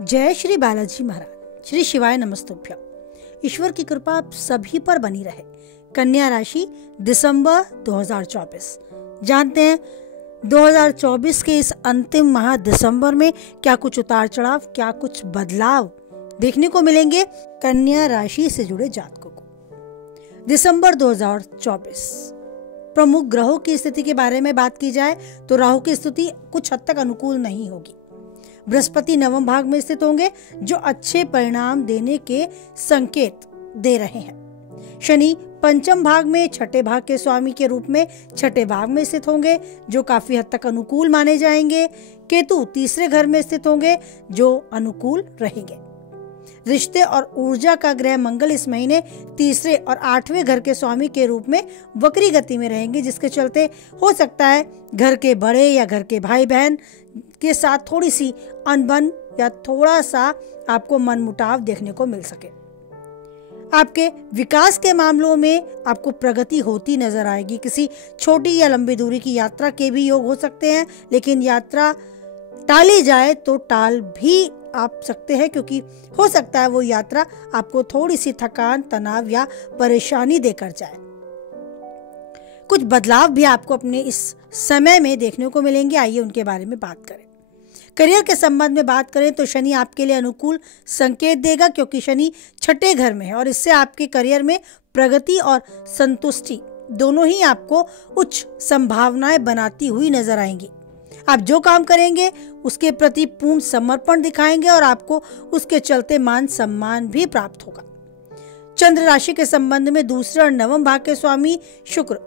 जय श्री बालाजी महाराज। श्री शिवाय नमस्तुभ्यं। ईश्वर की कृपा आप सभी पर बनी रहे। कन्या राशि दिसंबर 2024। जानते हैं 2024 के इस अंतिम माह दिसंबर में क्या कुछ उतार चढ़ाव, क्या कुछ बदलाव देखने को मिलेंगे कन्या राशि से जुड़े जातकों को। दिसंबर 2024 प्रमुख ग्रहों की स्थिति के बारे में बात की जाए तो राहु की स्थिति कुछ हद तक अनुकूल नहीं होगी। बृहस्पति नवम भाग में स्थित होंगे जो अच्छे परिणाम देने के संकेत दे रहे हैं। शनि पंचम भाग में छठे भाग के स्वामी के रूप में छठे भाग में स्थित होंगे जो काफी हद तक अनुकूल माने जाएंगे। केतु तीसरे घर में स्थित होंगे जो अनुकूल रहेंगे। रिश्ते और ऊर्जा का ग्रह मंगल इस महीने तीसरे और आठवें घर के स्वामी के रूप में वक्री गति में रहेंगे, जिसके चलते हो सकता है घर के बड़े या घर के भाई बहन के साथ थोड़ी सी अनबन या थोड़ा सा आपको मनमुटाव देखने को मिल सके। आपके विकास के मामलों में आपको प्रगति होती नजर आएगी। किसी छोटी या लंबी दूरी की यात्रा के भी योग हो सकते हैं, लेकिन यात्रा टाली जाए तो टाल भी आप सकते हैं, क्योंकि हो सकता है वो यात्रा आपको थोड़ी सी थकान, तनाव या परेशानी देकर जाए। कुछ बदलाव भी आपको अपने इस समय में देखने को मिलेंगे। आइए उनके बारे में बात करें। करियर के संबंध में बात करें तो शनि आपके लिए अनुकूल संकेत देगा, क्योंकि शनि छठे घर में है और इससे आपके करियर में प्रगति और संतुष्टि दोनों ही आपको उच्च संभावनाएं बनाती हुई नजर आएंगी। आप जो काम करेंगे उसके प्रति पूर्ण समर्पण दिखाएंगे और आपको उसके चलते मान सम्मान भी प्राप्त होगा। चंद्र राशि के संबंध में दूसरे और नवम भाग के स्वामी शुक्र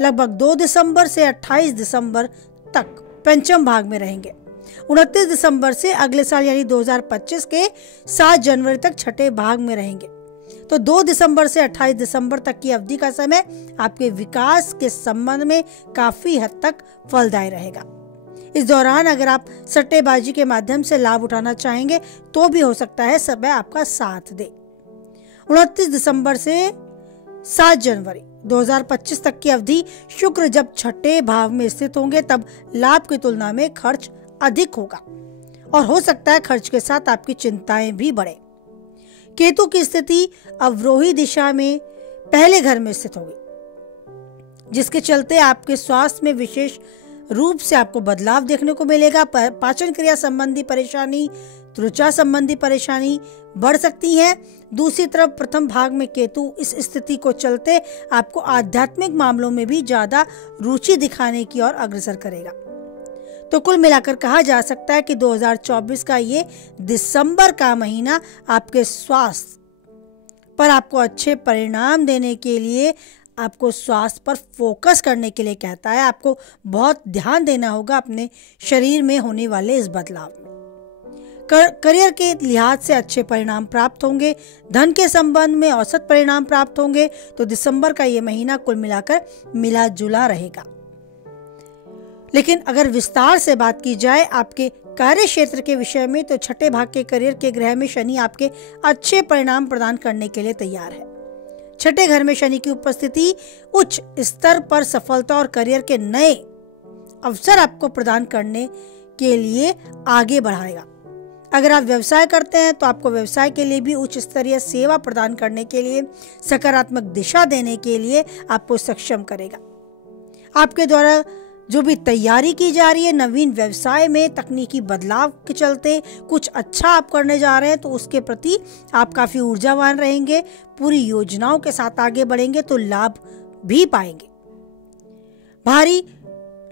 लगभग 2 दिसंबर से 28 दिसंबर तक पंचम भाग में रहेंगे। 29 दिसंबर से अगले साल यानी 2025 के 7 जनवरी तक छठे भाग में रहेंगे। तो 2 दिसंबर से 28 दिसंबर तक की अवधि का समय आपके विकास के संबंध में काफी हद तक फलदायी रहेगा। इस दौरान अगर आप सट्टेबाजी के माध्यम से लाभ उठाना चाहेंगे तो भी हो सकता है समय आपका साथ दे। 29 दिसंबर से 7 जनवरी 2025 तक की अवधि शुक्र जब छठे भाव में स्थित होंगे तब लाभ की तुलना में खर्च अधिक होगा और हो सकता है खर्च के साथ आपकी चिंताएं भी बढ़े। केतु की स्थिति अवरोही दिशा में पहले घर में स्थित होगी, जिसके चलते आपके स्वास्थ्य में विशेष रूप से आपको बदलाव देखने को मिलेगा। पाचन क्रिया संबंधी परेशानी, त्वचा संबंधी परेशानी बढ़ सकती है। दूसरी तरफ प्रथम भाग में केतु इस स्थिति को चलते आपको आध्यात्मिक मामलों में भी ज्यादा रुचि दिखाने की ओर अग्रसर करेगा। तो कुल मिलाकर कहा जा सकता है कि 2024 का ये दिसंबर का महीना आपके स्वास्थ्य पर आपको अच्छे परिणाम देने के लिए, आपको स्वास्थ्य पर फोकस करने के लिए कहता है। आपको बहुत ध्यान देना होगा अपने शरीर में होने वाले इस बदलाव में। करियर के लिहाज से अच्छे परिणाम प्राप्त होंगे। धन के संबंध में औसत परिणाम प्राप्त होंगे। तो दिसंबर का ये महीना कुल मिलाकर मिला जुला रहेगा। लेकिन अगर विस्तार से बात की जाए आपके कार्य क्षेत्र के विषय में तो छठे भाग के करियर के ग्रह में शनि आपके अच्छे परिणाम प्रदान करने के लिए तैयार है। छठे घर में शनि की उपस्थिति उच्च स्तर पर सफलता और करियर के नए अवसर आपको प्रदान करने के लिए आगे बढ़ाएगा। अगर आप व्यवसाय करते हैं तो आपको व्यवसाय के लिए भी उच्च स्तरीय सेवा प्रदान करने के लिए, सकारात्मक दिशा देने के लिए आपको सक्षम करेगा। आपके द्वारा जो भी तैयारी की जा रही है नवीन व्यवसाय में तकनीकी बदलाव के चलते कुछ अच्छा आप करने जा रहे हैं तो उसके प्रति आप काफी ऊर्जावान रहेंगे। पूरी योजनाओं के साथ आगे बढ़ेंगे तो लाभ भी पाएंगे। भारी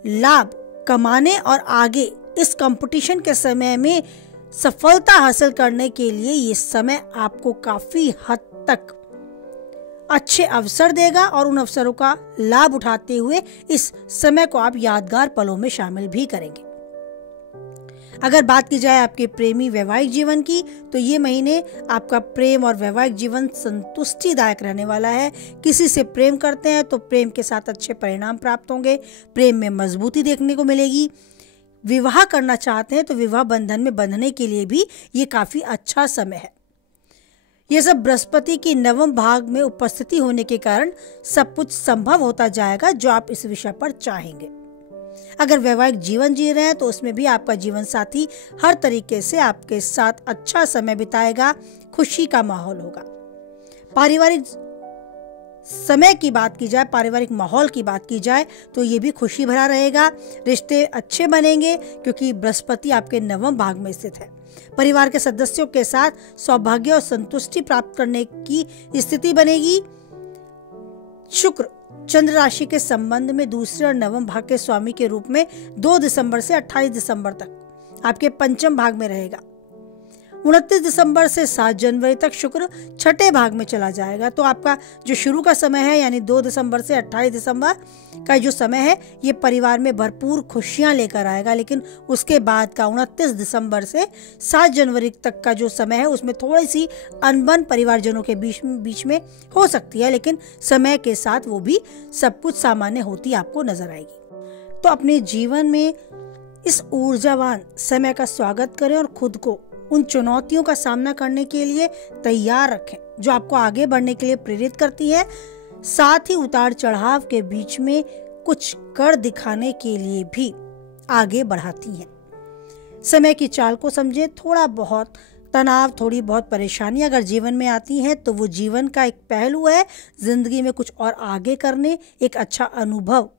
लाभ कमाने और आगे इस कंपटीशन के समय में सफलता हासिल करने के लिए ये समय आपको काफी हद तक अच्छे अवसर देगा और उन अवसरों का लाभ उठाते हुए इस समय को आप यादगार पलों में शामिल भी करेंगे। अगर बात की जाए आपके प्रेमी वैवाहिक जीवन की तो ये महीने आपका प्रेम और वैवाहिक जीवन संतुष्टिदायक रहने वाला है। किसी से प्रेम करते हैं तो प्रेम के साथ अच्छे परिणाम प्राप्त होंगे। प्रेम में मजबूती देखने को मिलेगी। विवाह करना चाहते हैं तो विवाह बंधन में बंधने के लिए भी ये काफी अच्छा समय है। यह सब बृहस्पति की नवम भाग में उपस्थिति होने के कारण सब कुछ संभव होता जाएगा जो आप इस विषय पर चाहेंगे। अगर वैवाहिक जीवन जी रहे हैं तो उसमें भी आपका जीवन साथी हर तरीके से आपके साथ अच्छा समय बिताएगा, खुशी का माहौल होगा। पारिवारिक समय की बात की जाए, पारिवारिक माहौल की बात की जाए तो ये भी खुशी भरा रहेगा। रिश्ते अच्छे बनेंगे क्योंकि बृहस्पति आपके नवम भाग में स्थित है। परिवार के सदस्यों के साथ सौभाग्य और संतुष्टि प्राप्त करने की स्थिति बनेगी। शुक्र चंद्र राशि के संबंध में दूसरे और नवम भाग के स्वामी के रूप में 2 दिसंबर से 28 दिसंबर तक आपके पंचम भाग में रहेगा। 29 दिसंबर से 7 जनवरी तक शुक्र छठे भाग में चला जाएगा। तो आपका जो शुरू का समय है यानी 2 दिसंबर से 28 दिसंबर का जो समय है ये परिवार में भरपूर खुशियां लेकर आएगा। लेकिन उसके बाद का 29 दिसंबर से 7 जनवरी तक का जो समय है उसमें थोड़ी सी अनबन परिवारजनों के बीच में हो सकती है, लेकिन समय के साथ वो भी सब कुछ सामान्य होती आपको नजर आएगी। तो अपने जीवन में इस ऊर्जावान समय का स्वागत करें और खुद को उन चुनौतियों का सामना करने के लिए तैयार रखें जो आपको आगे बढ़ने के लिए प्रेरित करती है, साथ ही उतार चढ़ाव के बीच में कुछ कर दिखाने के लिए भी आगे बढ़ाती हैं। समय की चाल को समझें। थोड़ा बहुत तनाव, थोड़ी बहुत परेशानी अगर जीवन में आती है तो वो जीवन का एक पहलू है। जिंदगी में कुछ और आगे करने, एक अच्छा अनुभव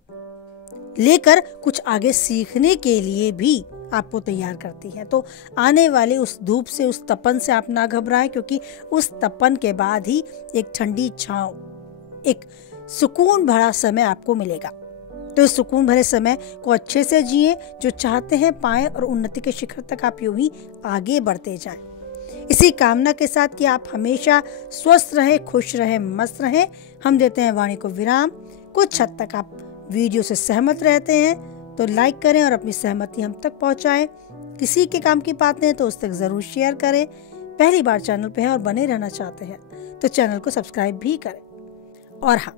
लेकर कुछ आगे सीखने के लिए भी आपको तैयार करती है। तो आने वाले उस धूप से, उस तपन से आप ना घबराएं, क्योंकि उस तपन के बाद ही एक ठंडी छांव, एक सुकून भरा समय आपको मिलेगा। तो इस सुकून भरे समय को अच्छे से जिए, जो चाहते हैं पाएं और उन्नति के शिखर तक आप यूं ही आगे बढ़ते जाएं। इसी कामना के साथ कि आप हमेशा स्वस्थ रहें, खुश रहें, मस्त रहें, हम देते हैं वाणी को विराम। कुछ हद तक आप वीडियो से सहमत रहते हैं तो लाइक करें और अपनी सहमति हम तक पहुंचाएं। किसी के काम की बातें हैं तो उस तक जरूर शेयर करें। पहली बार चैनल पे हैं और बने रहना चाहते हैं तो चैनल को सब्सक्राइब भी करें। और हाँ,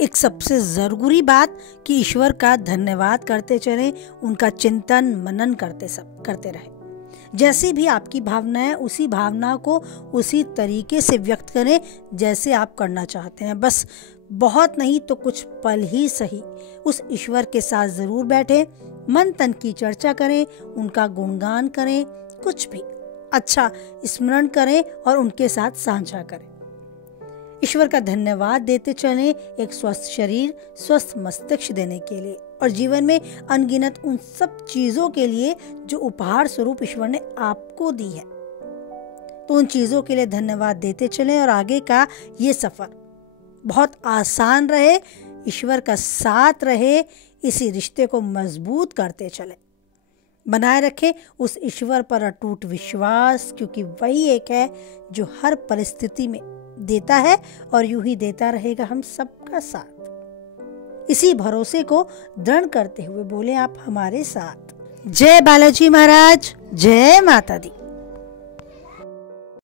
एक सबसे जरूरी बात कि ईश्वर का धन्यवाद करते चलें, उनका चिंतन मनन करते रहें। जैसी भी आपकी भावना है उसी भावना को उसी तरीके से व्यक्त करें जैसे आप करना चाहते हैं। बस बहुत नहीं तो कुछ पल ही सही उस ईश्वर के साथ जरूर बैठे, मन तन की चर्चा करें, उनका गुणगान करें, कुछ भी अच्छा स्मरण करें और उनके साथ साझा करें। ईश्वर का धन्यवाद देते चलें एक स्वस्थ शरीर, स्वस्थ मस्तिष्क देने के लिए और जीवन में अनगिनत उन सब चीजों के लिए जो उपहार स्वरूप ईश्वर ने आपको दी है। तो उन चीजों के लिए धन्यवाद देते चलें और आगे का ये सफर बहुत आसान रहे, ईश्वर का साथ रहे, इसी रिश्ते को मजबूत करते चले। बनाए रखें उस ईश्वर पर अटूट विश्वास, क्योंकि वही एक है जो हर परिस्थिति में देता है और यूं ही देता रहेगा हम सबका साथ। इसी भरोसे को दृढ़ करते हुए बोले आप हमारे साथ। जय बालाजी महाराज, जय माता दी।